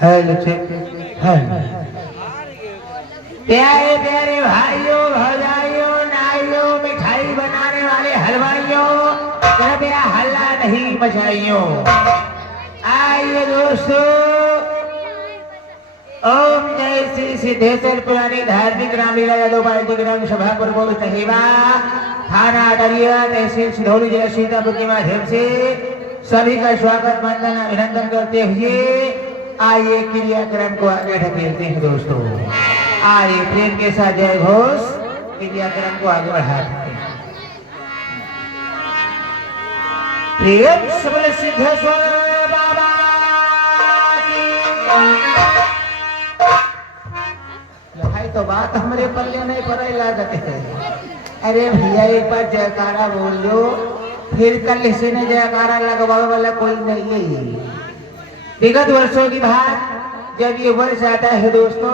है प्यारे प्यारे भाइयों भौजाइयों नाइयों मिठाई बनाने वाले हलवाइयों कृपया हल्ला नहीं मचाइयो। आइए दोस्तों, ओम जय श्री सिद्धेश्वर पुरानी धार्मिक रामलीला यादव पार्टी ग्राम सभा प्रमुख तहेवा थाना अटरिया तहसील सिधौली जिला सीतापुर के माध्यम से सभी का स्वागत वंदन अभिनंदन करते हुए आइए क्रियाक्रम को आगे ढकेलते हैं। दोस्तों आइए प्रेम के साथ जय घोष क्रियाक्रम को आगे बढ़ाते हैं। प्रेम सबल सिद्धेश्वर बाबा की भाई तो बात हमारे पल्ले नहीं पड़े लागत है। अरे भैया एक बार जयकारा बोल दो, फिर कल से ने जयकारा लगवाने वाला कोई नहीं है। विगत वर्षों की बात जब ये वर्ष आता है दोस्तों,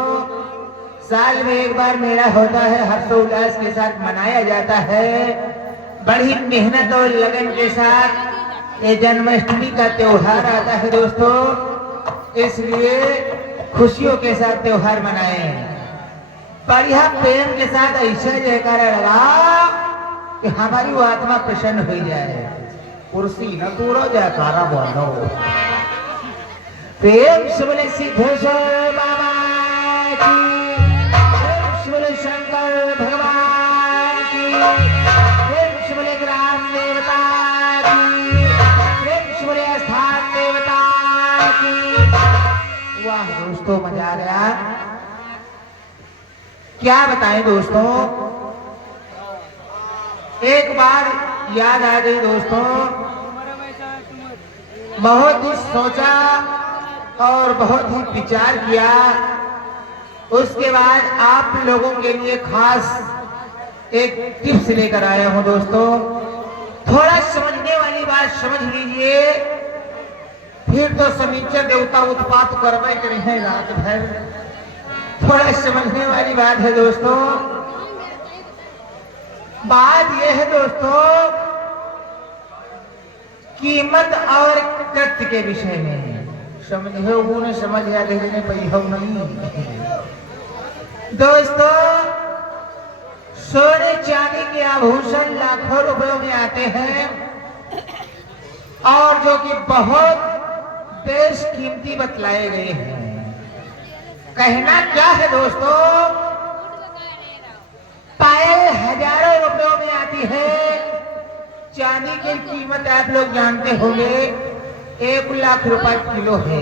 साल में एक बार मेला होता है, हर्षोल्लास के साथ मनाया जाता है। बड़ी मेहनत और लगन के साथ ये जन्माष्टमी का त्योहार आता है दोस्तों, इसलिए खुशियों के साथ त्योहार मनाएं। बढ़िया प्रेम के साथ ऐसा जयकारा लगा कि हमारी वो आत्मा प्रसन्न हो जाए। कुर्सी न तोड़ो, जयकारा बोलो। प्रेम से बोले सिद्धेश्वर बाबा की, प्रेम से बोले शंकर भगवान की, प्रेम से बोले ग्राम देवता की, प्रेम से बोले स्थान देवता की। वाह दोस्तों, मजा आ गया। क्या बताएं दोस्तों, एक बार याद आ गई दोस्तों, बहुत ही सोचा और बहुत ही विचार किया। उसके बाद आप लोगों के लिए खास एक टिप्स लेकर आया हूं दोस्तों। थोड़ा समझने वाली बात समझ लीजिए, फिर तो शनिचर देवता उत्पात करवाए करे हैं रात भर। थोड़ा समझने वाली बात है दोस्तों। बात यह है दोस्तों, कीमत और कृत्य के विषय में। समझे वो ने समझ या देखने पैसा नहीं दोस्तों। सोने चांदी के आभूषण लाखों रुपयों में आते हैं और जो कि बहुत बेशकीमती बतलाए गए हैं। कहना क्या है दोस्तों, पायल हजारों रुपयों में आती है। चांदी की कीमत आप लोग जानते होंगे 1 लाख रुपए किलो है।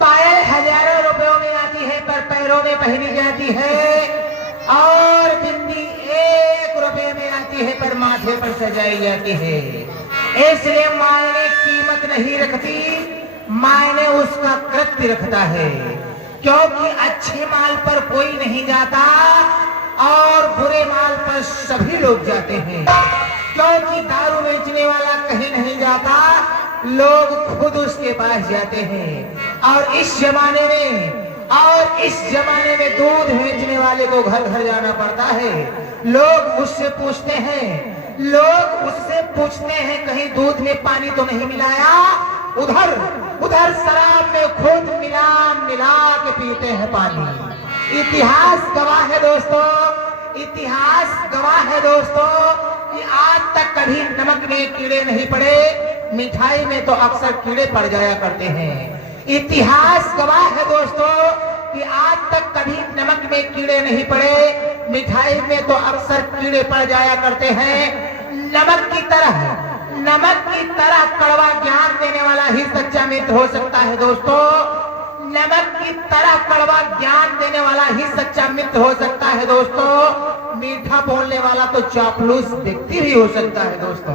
पायल हजारों रुपयों में आती है, पर पैरों में पहनी जाती है। और बिंदी 1 रुपए में आती है, पर माथे पर सजाई जाती है। इसलिए मायने कीमत नहीं रखती, मायने उसका कृत्य रखता है। क्योंकि अच्छे माल पर कोई नहीं जाता और बुरे माल पर सभी लोग जाते हैं। क्योंकि दारू बेचने वाला कहीं नहीं जाता, लोग खुद उसके पास जाते हैं। और इस जमाने में दूध बेचने वाले को घर घर जाना पड़ता है। लोग उससे पूछते हैं कहीं दूध में पानी तो नहीं मिलाया। उधर शराब में खुद मिला के पीते हैं पानी। इतिहास गवाह है दोस्तों कि आज तक कभी नमक में कीड़े नहीं पड़े, मिठाई में तो अक्सर कीड़े पड़ जाया करते हैं। इतिहास गवाह है दोस्तों कि आज तक कभी नमक में कीड़े नहीं पड़े, मिठाई में तो अक्सर कीड़े पड़ जाया करते हैं। नमक की तरह कड़वा ज्ञान देने वाला ही सच्चा मित्र हो सकता है दोस्तों। नमक की तरह कड़वा ज्ञान देने वाला ही सच्चा मित्र हो सकता है दोस्तों। मीठा बोलने वाला तो चापलूस व्यक्ति भी हो सकता है दोस्तों।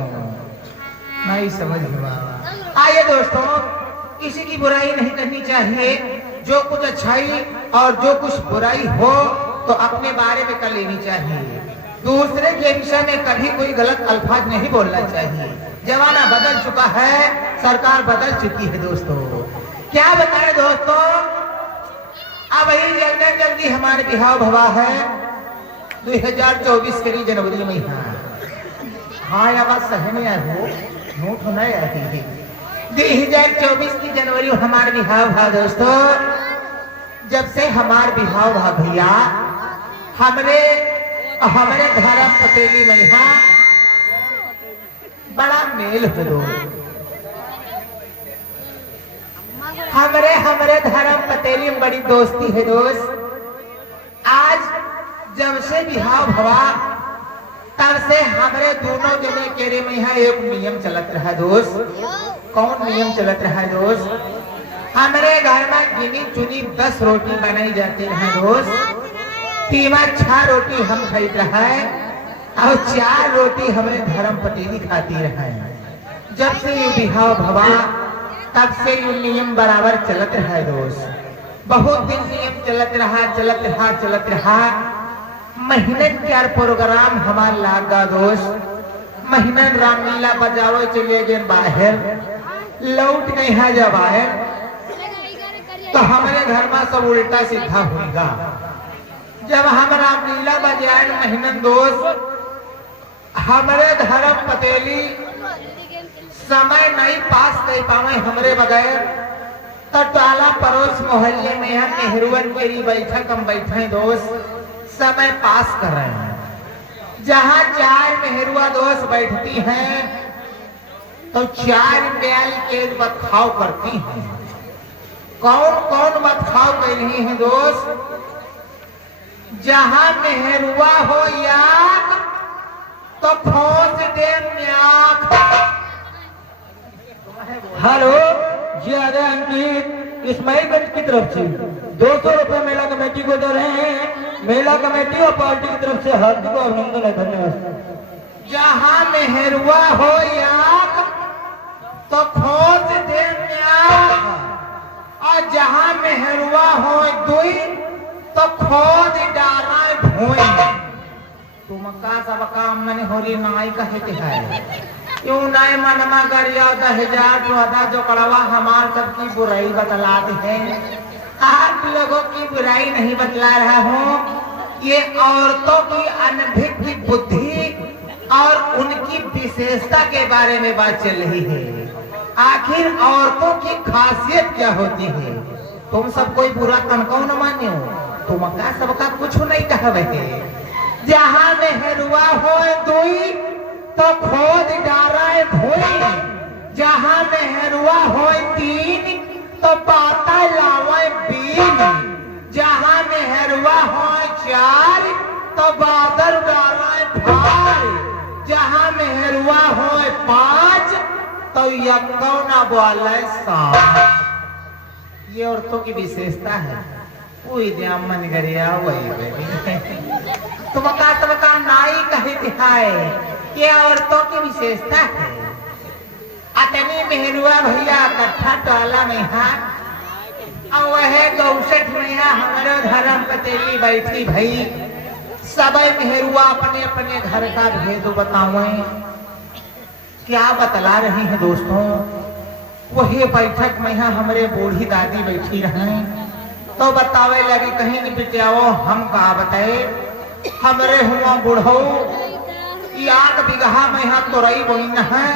नहीं समझ में आइए दोस्तों, किसी की बुराई नहीं करनी चाहिए। जो कुछ अच्छाई और जो कुछ बुराई हो तो अपने बारे में कर लेनी चाहिए। दूसरे के विषय में कभी कोई गलत अल्फाज नहीं बोलना चाहिए। जमाना बदल चुका है, सरकार बदल चुकी है दोस्तों। क्या बताएं दोस्तों, अब यही जल्दी हमारे बिहाव भवा है 2024 के जनवरी में। हाँ या बात सही नहीं आई हो, नोट होना है। 2024 की जनवरी हमार बिहाव भा दोस्तों। जब से हमार बिहाव भा भैया हमरे हमरे धर्म पतेली में यहाँ बड़ा मेल हो। हमरे धर्म पतेली में बड़ी दोस्ती है दोस्त। आज जब से बिहाव भवा तब से हमरे दोनों जने केरे में यहाँ एक नियम चलत रहा दोस्त। कौन नियम चलत रहा दोस्त? हमरे घर में गिनी चुनी 10 रोटी बनाई जाती है दोस्त। 3-4 रोटी हम खाते रहा और 4 रोटी हमरे धर्म पतेली खाती रहा। जब से ये बिहाव भवा तब से ये नियम बराबर चलत रहा दोस्त। बहुत दिन नियम चलत रहा। महीने 4 प्रोग्राम हमार लागा दोस्त। महीना रामलीला बजावे चले गए बाहर, लौट गए हैं जब आए तो हमारे घर में सब उल्टा सीधा होगा। जब हम रामलीला बजाए महीना दोस्त हमारे धर्म पतेली समय नहीं पास कर पावे हमरे बगैर तो टाला पड़ोस मोहल्ले में हम नेहरूवन के बैठक हम बैठे दोस्त समय पास कर रहे हैं। जहाँ 4 मेहरुआ दोस्त बैठती हैं तो 4 ब्याल के बतखाव करती हैं। कौन कौन बतखाव कर रही हैं दोस्त? जहाँ मेहरुआ हो याक तो फौज दे म्याक। हेलो जी आदे अंकित इस्माइलगंज की तरफ से 200 रुपए मेला कमेटी को दे रहे हैं। मेला कमेटी और पार्टी की तरफ से हार्दिक अभिनंदन है, धन्यवाद। जहाँ मेहरुआ हो याक तो फौज दे म्याक और जहाँ मेहरुआ हो दुई तो खोद डारा भोई। तुम का सब काम मैंने होरी नाई कहते हैं यूं नाई मनमा गरिया 10,000 14 जो कड़वा हमार सबकी बुराई बतलाते हैं। आप लोगों की बुराई नहीं बतला रहा हूँ। ये औरतों की अनभिज्ञ बुद्धि और उनकी विशेषता के बारे में बात चल रही है। आखिर औरतों की खासियत क्या होती है? तुम सब कोई बुरा तनको न मान्यो, तुम का सबका कुछ नहीं कहवे। जहाँ मेहरुआ हो दुई तो खोद डारा भोई। जहाँ मेहरुआ हो 3 तो पाता लावे 20। जहाँ मेहरुआ हो 4 तो बादल डारा भार। जहाँ मेहरुआ हो 5 तो यकौना बोले 7। ये औरतों की विशेषता है। वही मन गरिया वही तुमका नाई कहते है। ये औरतों की विशेषता है। अतनी मेहरुआ भैया इकट्ठा टोला में और वह 64 में हमारे धर्म पतेली बैठी भई। सब मेहरुआ अपने अपने घर का भेद बतावे। क्या बतला रही है दोस्तों? वही बैठक में हमारे बूढ़ी दादी बैठी रहे तो बतावे लगी कहीं नहीं पिटियाओ हम का बताए। हमरे हुआ बुढ़ऊ 1 बीघा में यहाँ तोरई बोइन है।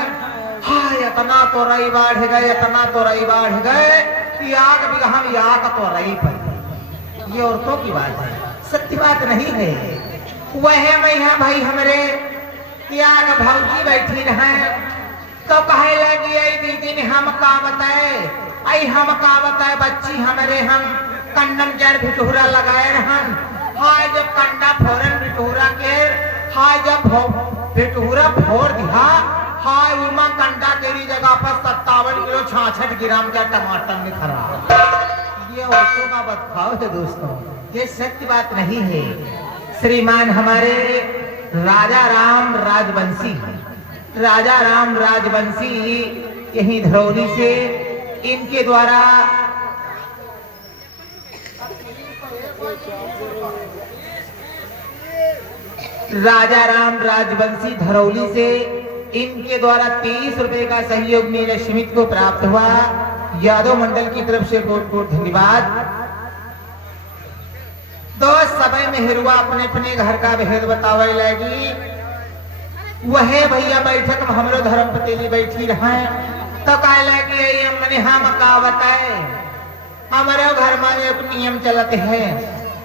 हाय इतना तोरई बाढ़ गए, इतना तोरई बाढ़ गए 1 बीघा में 1 तोरई पर। ये औरतों की बात है, सत्य बात नहीं है। वह में यहाँ भाई हमरे 1 भौजी बैठी रहे तो कहे लगी आई दीदी ने हम का बताए। आई हम का बताए बच्ची हमरे हम कंडम जड़ भिटूरा लगाए रहन। हाय जब कंडा फोरन भिटूरा के हाय जब भिटूरा फोड़ दिया हाय उमा कंडा तेरी जगह पर 57 किलो 66 ग्राम का टमाटर निखरा। ये औरतों का बदभाव है दोस्तों, ये सत्य बात नहीं है। श्रीमान हमारे राजा राम राजवंशी यही धरौली से इनके द्वारा राजा राम राजवंशी धरौली से इनके द्वारा 30 रुपए का सहयोग मेरे समिति को प्राप्त हुआ। यादव मंडल की तरफ से बहुत बहुत धन्यवाद। दोस्त समय मेहरुआ अपने अपने घर का भेद बतावे लगी। वह भैया बैठक में हमरो धर्म पतेली बैठी रहे तो कह लगी हमने हम का बताए हमारे घर में एक नियम चलते है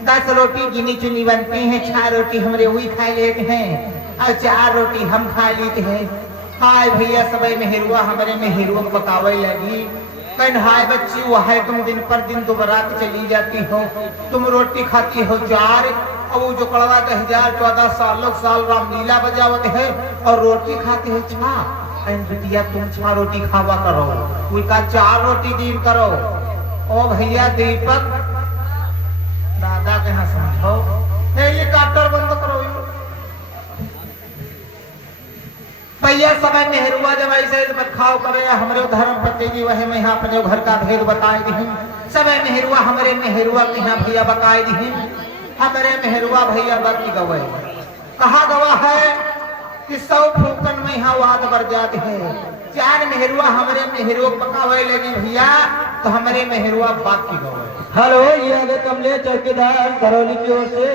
10 रोटी गिनी चुनी बनती हैं 6 रोटी हमरे वही खा लेते हैं और 4 रोटी हम खा लेते हैं। हाय भैया सब मेहरुआ हमारे मेहरुआ पकावे लगी कहन हाय बच्ची वो है तुम दिन पर दिन दोबारात चली जाती हो तुम रोटी खाती हो 4 और वो जो कड़वा 1014 साल रामलीला बजावत है और रोटी खाती है 6 बिटिया तुम 6 रोटी खावा करो कोई का 4 रोटी दिन करो। ओ भैया दीपक दादा के यहाँ समझो हेलीकॉप्टर बंद करो भैया समय मेहरुआ जब ऐसे खाओ करे हमारे धर्म पति जी वही में यहाँ अपने घर का भेद बताए दी समय मेहरुआ हमारे मेहरुआ के यहाँ भैया बताए दी हमारे मेहरुआ भैया बत्ती गवे कहा गवा है कि 100 फूकन में यहाँ वाद बढ़ जाते हैं 4 मेहरुआ हमारे मेहरुआ पकावे लगे भैया तो हमारे मेहरुआ बात की गवे। हेलो ये आगे कमले चौकीदार करौली की ओर से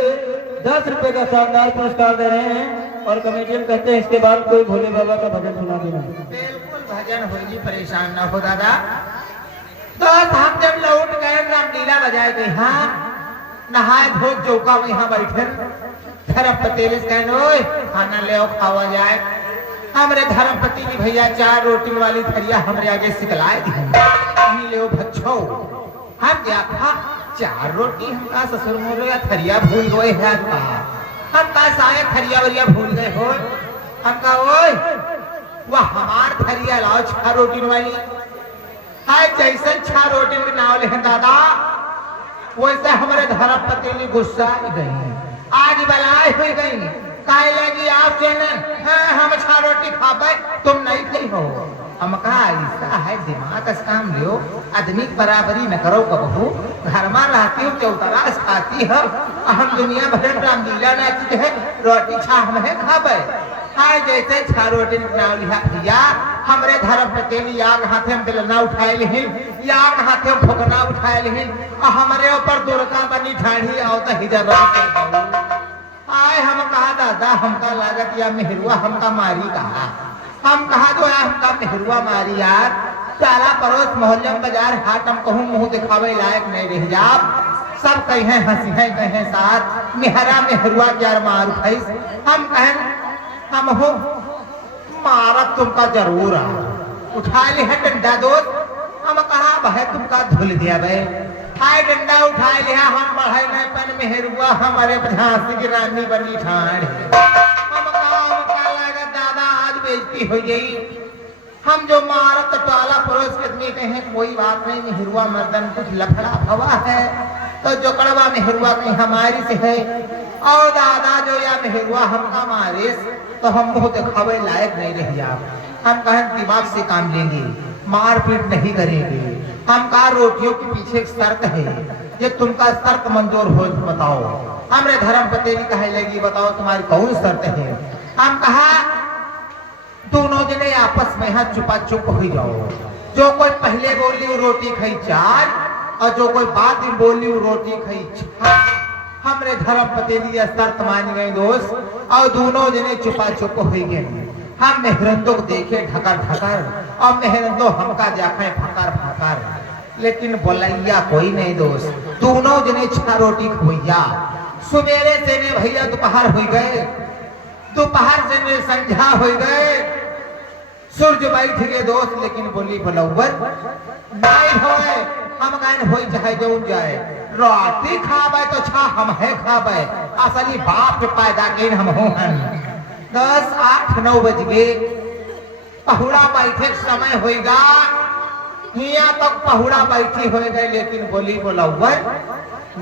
10 रुपए का शानदार पुरस्कार दे रहे हैं और कमेटियन कहते हैं इसके बाद कोई भोले बाबा का भजन सुना देना। बिल्कुल भजन होगी परेशान न हो दादा। तो हम जब लौट गए रामलीला बजाए गए हाँ नहाए धो चौका में यहाँ बैठे धर्मपति खाना ले खावा जाए हमारे धर्मपति जी भैया 4 रोटी वाली थरिया हमारे आगे सिकलाए ले भच्छो हम देखा 4 रोटी हमका ससुर मोर थरिया भूल गए है हम का शायद थरिया वरिया भूल गए हो हम का ओए वह हमार थरिया लाओ 6 रोटी वाली हाय जैसे 6 रोटी के नाव ले दादा वैसे हमारे धर्मपति ने गुस्सा गई आज बलाई हुई गई काहे लगी आप हम 6 रोटी खा पाए तुम नहीं खाई हो हम कहा ऐसा है दिमाग का काम लियो आदमी बराबरी न करो कबहू घर में रहती हूँ चौतरास खाती है हम दुनिया भर रामलीला नाचते है रोटी 6 हम है खा पाए हाय जैसे 6 रोटी नाव लिया भैया हमरे धर्म पतेली आग हाथे हम बेलना उठाए लिहिन आग हाथे हम फुकना उठाए लिहिन और हमारे ऊपर दुर्गा बनी ठाड़ी आओ तो हिजरा आए हम कहा दादा हमका लागत या मेहरुआ हमका मारी कहा हम कहा जो यार हमका मेहरुआ मारी यार सारा पड़ोस मोहल्ले बाजार हाट हम कहूँ मुंह दिखावे लायक नहीं रह जाब सब कहे हंसी है कहे साथ मेहरा मेहरुआ क्या मारू फैस हम कहें हम हो मारत तुमका जरूर आ उठा ले है डंडा दोस्त हम कहा भाई तुमका धुल दिया भाई हाय डंडा उठा लिया हम बढ़ाई नहीं पन मेहरुआ हमारे झांसी की रानी बनी ठाड़ हम कहा लगा दादा आज बेइज्जती हो गई हम जो मारत टोला पड़ोस के कहें कोई बात नहीं मेहरुआ मर्दन कुछ लफड़ा भवा है तो जो कड़वा मेहरुआ की हमारी से है और दादा जो या मेहरुआ हमका मारे तो हम बहुत दिखावे लायक नहीं रही आप हम कहें दिमाग से काम लेंगे मारपीट नहीं करेंगे हम कहा रोटियों के पीछे एक शर्त है ये तुमका शर्त मंजूर हो बताओ हमरे धर्मपति भी कहे लगी बताओ तुम्हारी कौन शर्त है हम कहा दोनों जने आपस में यहाँ चुपा चुप हो जाओ जो कोई पहले बोली वो रोटी खाई 4 और जो कोई बाद में बोली वो रोटी खाई 6 हमरे धर्मपति ने शर्त मान गए दोस्त और दोनों जने चुपा चुप हो गए हम मेहरंदो को देखे ढकर ढकर और मेहरंदो हमका जाखे फकर फकर लेकिन बोलैया कोई नहीं दोस्त दोनों जने 6 रोटी खुइया सुबेरे से ने भैया दोपहर हो गए दोपहर से ने संध्या हो गए सूर्य बैठ गए दोस्त लेकिन बोली बोलौवर नहीं होए हम कहन होई चाहे जो जाए रोटी खावे तो 6 हम है खावे असली बाप के पैदा के हम हो हन 10 8 9 बज गए पहुड़ा बैठे समय होएगा हिया तक पहुड़ा बैठी हो गए लेकिन बोली बोलौवर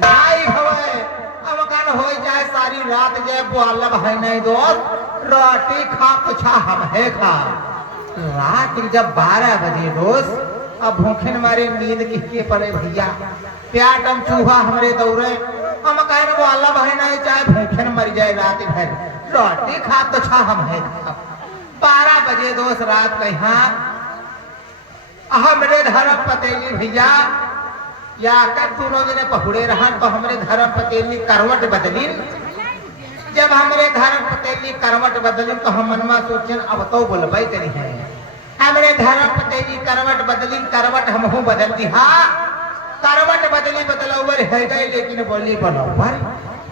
नहीं होए अब कहन होई जाए सारी रात जे बोलब है नहीं दोस्त रोटी खा तो 6 हम है खा रात जब 12 बजे दोस्त अब भूखे मारे नींद किसके पड़े भैया प्याटम चूहा हमारे दौड़े हम कहने वो अल्लाह बहन नहीं चाहे भूखे मर जाए रात भर रोटी खा तो 6 हम है 12 बजे दोस्त रात कहा हमरे धर्म पतेली भैया या कर दोनों जने पहुड़े रहा तो हमरे धर्म पतेली करवट बदली जब हमरे धर्म पतेली करवट बदली तो हम मनमा सोचन अब तो बोलबे करी है हमरे धर्म पतेली करवट बदली करवट हमहू बदल दी हाँ करवट बदली बदलवर है गए लेकिन बोली बनोवर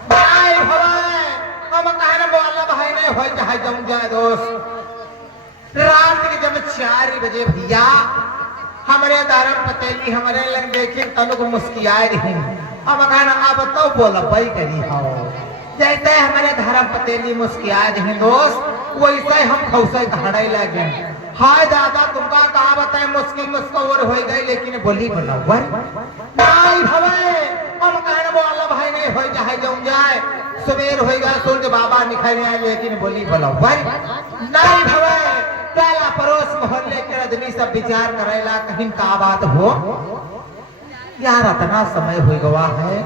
भाई भवाई हम कहना बोला भाई नहीं हो चाहे जाऊं जाए दोस्त रात के जब 4 बजे भैया हमारे धर्म पतेली हमारे लग देखे तनु को मुस्कियाए रही हम कहना आप तो बोला भाई करी हो जैसे हमारे धर्म पतेली मुस्कियाए रही दोस्त वैसे हम खौसे घड़ाई लगे हाय दादा तुमका कहा बताए मुश्किल मुस्कोर हो गई लेकिन बोली बनोवर नहीं भवे हम कहना बोला भाई नहीं हो चाहे जाऊं जाए सवेर होगा सूर्य बाबा निखर आए लेकिन बोली बनोवर नहीं भवे पहला पड़ोस मोहल्ले के आदमी सब विचार करेला कहीं का बात हो यार इतना समय हो गवा है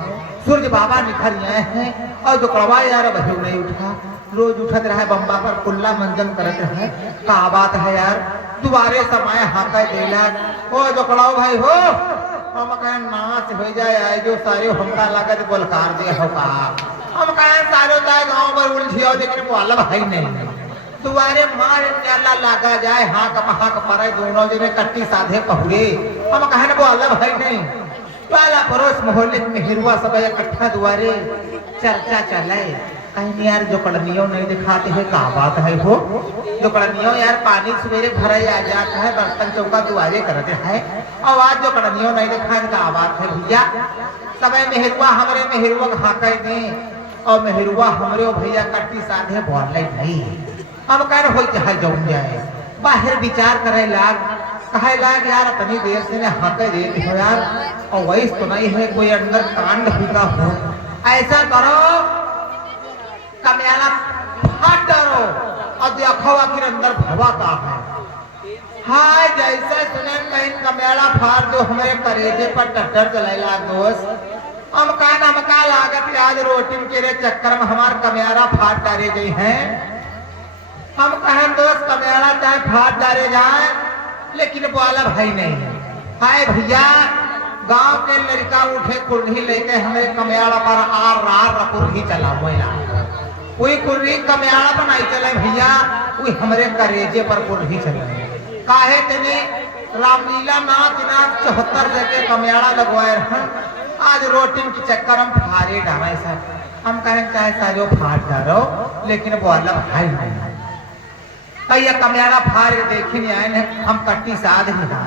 सूर्य बाबा निखर आए हैं और जो कड़वा यार वही नहीं उठा रोज उठत रहे बम्बा पर कुल्ला मंजन करते हैं का बात है यार दोबारे समय हाथा देला ओ जो कड़ाओ भाई हो हम कहें नाच हो जाए आए जो सारे हमका लागत बोलकार दे हो का हम कहें सारे जाए गांव पर उलझियो लेकिन वो अलग भाई नहीं दोबारे मार जाला लागा जाए हाँ का परे दोनों जने कट्टी साधे पहुए हम कहें वो अलग भाई नहीं पहला पड़ोस मोहल्ले में हिरुआ सब इकट्ठा दुआरे चर्चा चले कहीं यार जो कड़नियों नहीं दिखाते हैं का बात है हो जो कड़नियों यार पानी सवेरे भरा आ जाता है बर्तन चौका दुआरे करते हैं और आज जो कड़नियों नहीं दिखाने का बात है भैया समय मेहरुआ हमारे मेहरुआ हाके दे और मेहरुआ हमारे भैया कट्टी साधे बोल नहीं हम कह रहे हो चाहे जाऊं जाए बाहर विचार करे लाग कहे लाग यार इतनी देर से ने हाके दे हो यार और वही तो नहीं है कोई अंदर कांड हुआ हो ऐसा करो कमयाला फाट डरो और देखो आखिर अंदर भवा का है हाय जैसे सुने कहीं कमयाला फाट दो हमारे करेजे पर टट्टर चलेला दोस्त हम कहना हमका लागत आज रोटी के चक्कर में हमारे कमयाला फाट डाले गई हैं हम कहें दोस्त कमयाला चाहे फाट डाले जाए लेकिन बोला भाई नहीं हाय भैया गांव के लड़का उठे कुर्ही लेके हमें कमयाला पर आर कुर्ही चला बोला कोई कुर्री कमयाला बनाई चले भैया कोई हमारे करेजे पर कुर्ही चले काहे तेने रामलीला नाच 74 जगह कमयाला लगवाए हैं आज रोटी के चक्कर हम फारे डाले सर हम कहें चाहे सारे फाट डालो लेकिन वो अलग भाई नहीं भैया कमयाला फार देखी नहीं आए हम कट्टी साध ही ना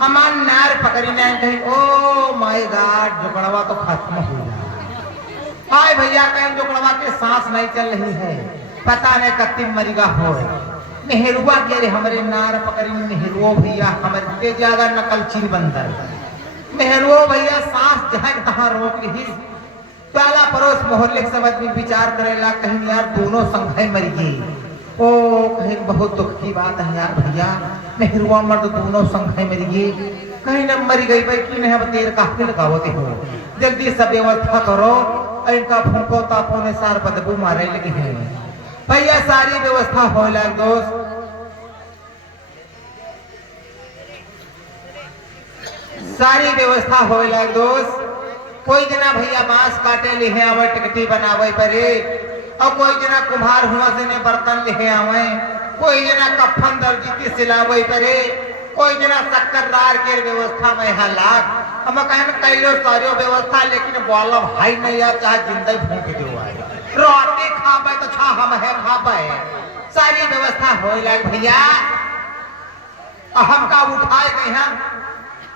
हमार नार पकड़ी नहीं कहीं ओ माय गॉड जुगड़वा तो खत्म हो गया हाय भैया कहीं जुगड़वा के सांस नहीं चल रही है पता नहीं कत्ती मरीगा हो नेहरुआ के रे हमारे नार पकड़ी नेहरुओ भैया हमारे ते ज्यादा नकल चीर बंदर नेहरुओ भैया सांस जहां तहां रोक ली पहला पड़ोस मोहल्ले के सब आदमी विचार करेला कहीं यार दोनों संघाई मर गई ओ कहीं बहुत दुख की बात है यार भैया नेहरुआ मर्द दोनों संघाई मर गई कहीं न मरी गई भाई की नहीं अब तेर काफी लगावते हो जल्दी सब व्यवस्था करो इनका फूको तापो ने सार बदबू मारे लगी है भैया सारी व्यवस्था हो लग दोस्त सारी व्यवस्था हो लग दोस्त कोई जना भैया बांस काटे लिहे आवे टिकटी बनावे परे और कोई जना कुम्हार हुआ से ने बर्तन लिहे आवे कोई जना कफन दर्जी सिलावे परे कोई जना शक्करदार के व्यवस्था में है लाग हम कहन कैलो सारी व्यवस्था लेकिन बोला भाई नहीं या चाहे जिंदगी भूख दो आए रोटी खाबे तो छा हम है खाबे सारी व्यवस्था हो लग भैया हम का उठाए कहीं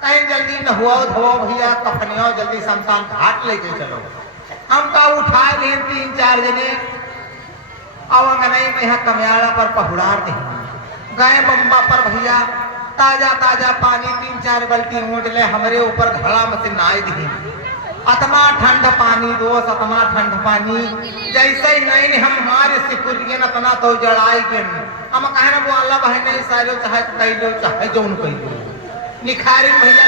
कहीं जल्दी न हुआ धो भैया कफनियों जल्दी शमशान घाट लेके चलो हम का उठाए ले 3-4 जने अवंगनई में यहाँ कमयाड़ा पर पहुड़ार नहीं गए बम्बा पर भैया ताजा ताजा पानी 3-4 बाल्टी ऊँट ले हमारे ऊपर घड़ा में से नाई दी अतना ठंड पानी दोस्त अतना ठंड पानी जैसे ही नहीं हम हमारे सिकुरिए अतना तो जड़ाई के हम कहना वो अल्लाह भाई नहीं सारे चाहे कैलो चाहे जो उनको निखारी भैया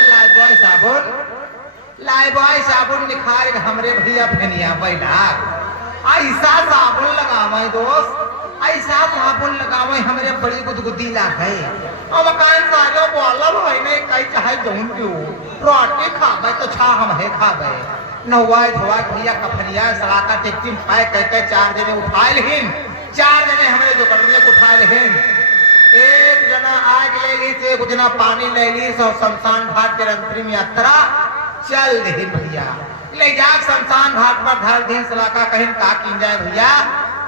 लाइबॉय साबुन निखार हमरे भैया फेनिया बैठा ऐसा साबुन लगावे दोस्त ऐसा साबुन लगावे हमरे बड़ी गुदगुदी लागे अब कान सारे बोला भाई नहीं कई चाहे जौन पियो रोटी खावे तो छा हम है खावे नवाई धोवा भैया कफनिया सलाका टिकटिम पाए कहते 4 जने उठाए लेकिन 4 जने हमरे जो करने को उठाए लेकिन एक जना आगे लेगी से कुछ ना पानी ले ली सो शमशान घाट के अंतरिम यात्रा चल दे भैया ले जाक शमशान घाट पर धर दिन सलाका कहीं का की जाए भैया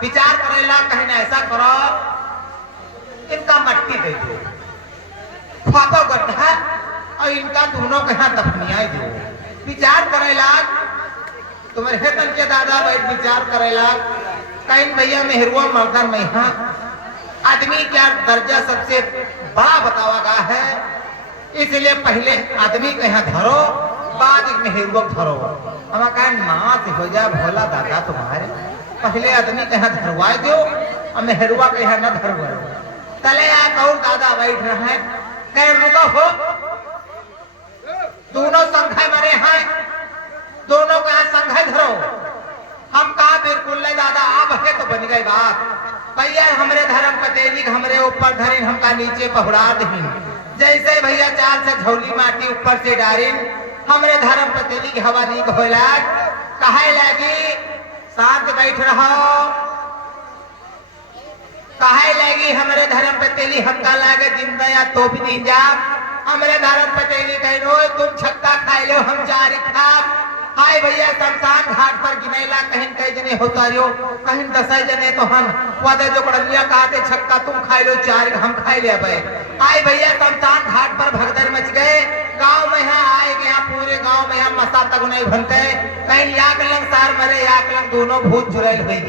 विचार करेला कहीं ऐसा करो इनका मट्टी दे दो फातो गड्ढा और इनका दोनों कहाँ दफनिया दो विचार करेला तुम्हारे हेतन के दादा बैठ विचार करेला कहीं भैया मेहरुआ मर्दन में हाँ आदमी क्या दर्जा सबसे बड़ा बतावा गया है इसलिए पहले आदमी को यहाँ धरो बाद मेहरुआ धरो हम कहें माँ से हो जा भोला दादा तुम्हारे पहले आदमी को यहाँ धरवा दो और मेहरुआ को यहाँ न धरवा तले आ कौन दादा बैठ रहे हैं कह रुको हो दोनों संख्या मरे हैं दोनों को यहाँ संख्या धरो हम कहा बिल्कुल नहीं दादा आप है तो बन गई बात भैया हमरे धर्म पतेली हमरे ऊपर धरिन हमका नीचे पहुड़ा दही जैसे भैया चार से झोली माटी ऊपर से डारिन हमरे धर्म पतेली की हवा नहीं होला कहे लगी शांत बैठ रहो कहे लगी हमरे धर्म पतेली हमका लागे जिंदा या तो भी नहीं जा हमरे धर्म पतेली कह रो तुम छक्का खाए लो हम चार खा हाय भैया शमशान घाट पर गिनेला कहीं कई जने होता यो कहीं 10 जने तो हम वादे जो कड़मिया कहते छक्का तुम खाए लो चार हम खाए ले भाई हाय भैया शमशान घाट पर भगदड़ मच गए गांव में यहाँ आए गया पूरे गांव में हम मसा तक नहीं भनते कहीं याक लंग सार मरे याक लंग दोनों भूत जुड़ेल हुई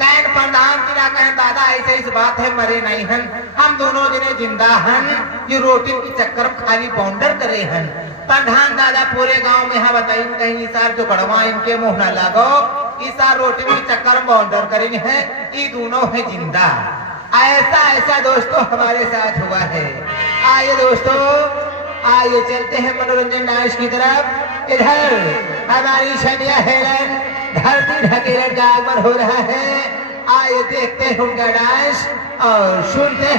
गैन प्रधान तिरा कहें दादा ऐसे इस बात है मरे नहीं हन हम दोनों जने जिंदा हन ये रोटी की चक्कर खाली बाउंडर करे हन प्रधान दादा पूरे गांव में यहाँ बताइए कहीं इसार जो गड़वा इनके मुंह न लागो इसार रोटी की चक्कर बाउंडर करें है ये दोनों है जिंदा ऐसा ऐसा दोस्तों हमारे साथ हुआ है आइए दोस्तों आइए चलते हैं मनोरंजन डांस की तरफ इधर हमारी शनिया हेलन धरती ढकेलन का आगमन हो रहा है आइए देखते हैं उनका डांस और सुनते हैं